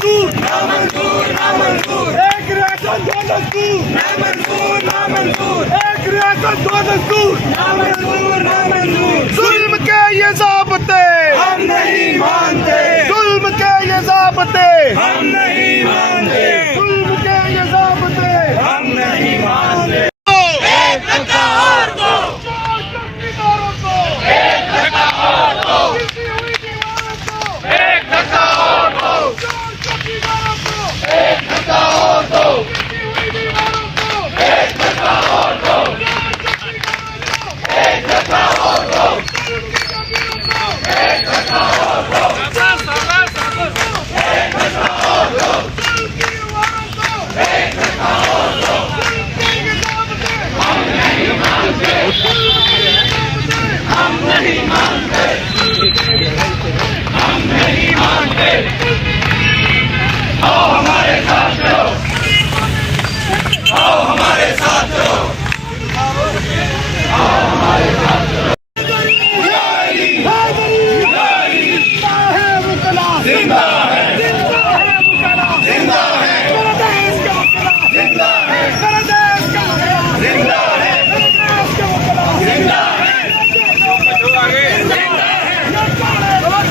दस्तूर ना मंजूर, एक रियासत दो दस्तूर ना मंजूर, एक रियासत दो दस्तूर ना मंजूर। जुल्म के ये ज़ाब्ते हम नहीं मानते, जुल्म के ये ज़ाब्ते हम नहीं मानते, जुल्म के ये ज़ाब्ते हम नहीं मानते। एक धक्का और दो, चौकीदारों को एक धक्का और दो, किसी हुई दीवारों को एक धक्का और दो, चौकीदारों को एक धक्का और दो, किसी हुई दीवारों को एक धक्का और दो, एक धक्का और दो, एक धक्का और दो, एक धक्का और दो, एक धक्का और दो। हम नहीं मानते, हम नहीं मानते, हम नहीं मानते। आओ हमारे साथ चलो, आओ हमारे साथ चलो, आओ हमारे साथ चलो। जिंदा है, जिंदा है, जिंदा है, मेरा देश का वकीला जिंदा है, मेरा देश का वकीला जिंदा है,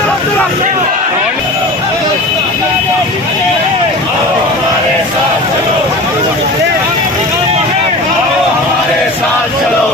मेरा देश का वकीला जिंदा है, जिंदा है। आओ हमारे साथ चलो, आओ हमारे साथ चलो,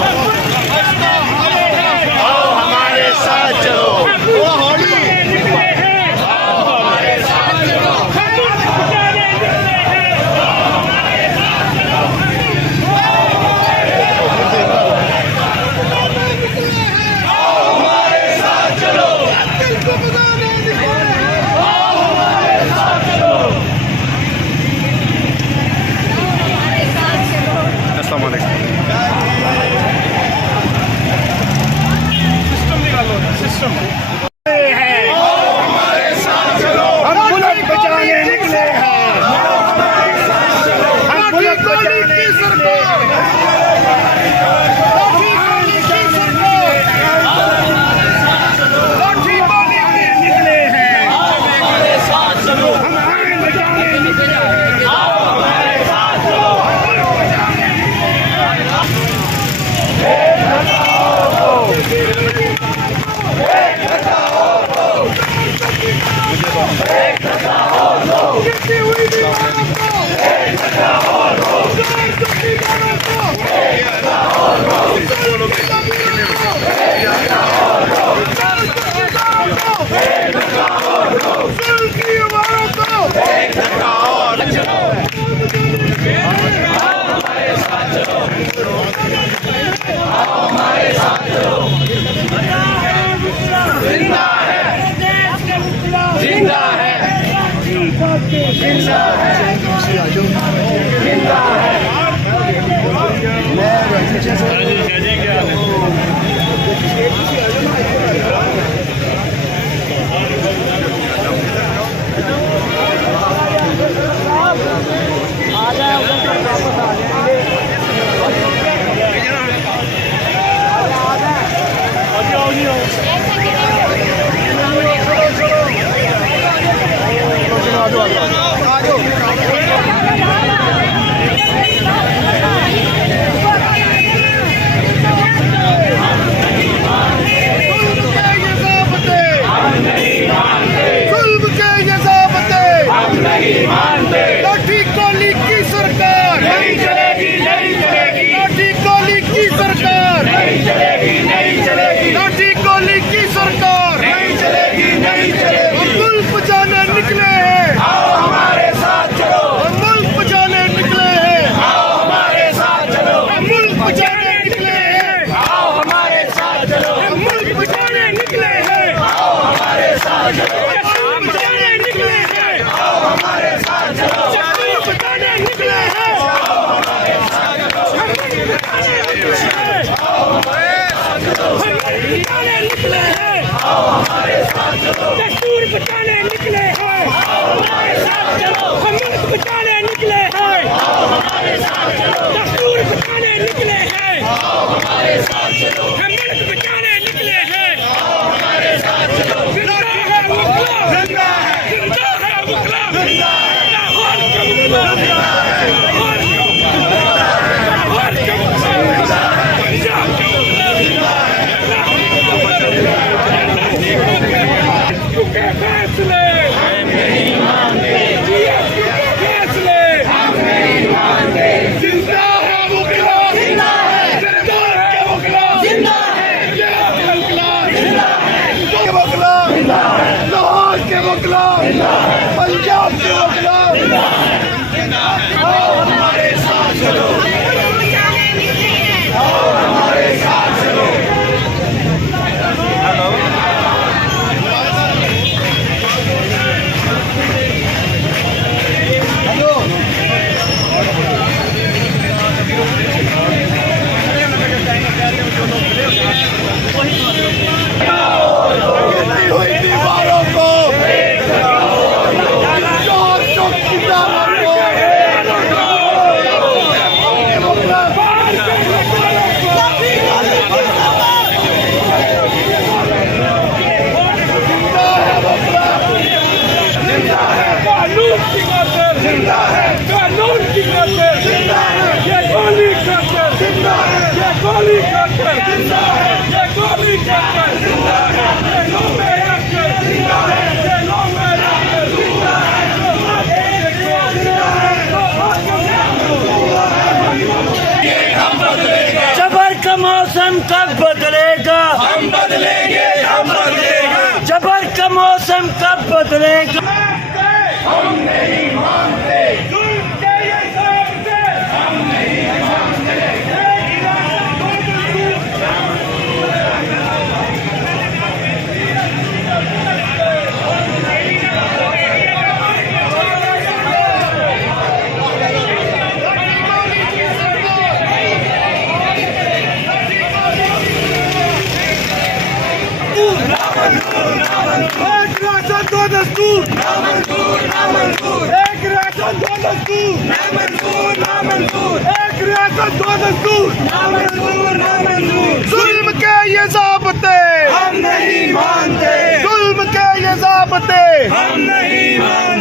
आओ हमारे साथ चलो। दस्तूर बचाने निकले हैं, हम मुल्क बचाने निकले हैं, दस्तूर बचाने निकले हैं, हम मुल्क बचाने निकले हैं। जिंदा है मुखला, जिंदा है मुखला, जिंदा है मुखला। मौसम कब बदलेगा? हम बदलेंगे, हम बदलेंगे। जबर का मौसम कब बदलेगा? हम नहीं मानते जुल्म के ये ज़ाब्ते, हम नहीं मानते। एक रियासत दो दस्तूर। एक रियासत दो दस्तूर। एक रियासत दो दस्तूर। एक रियासत दो दस्तूर। जुल्म के ये ज़ाब्ते हम नहीं मानते, जुल्म के ये ज़ाब्ते हम नहीं मानते।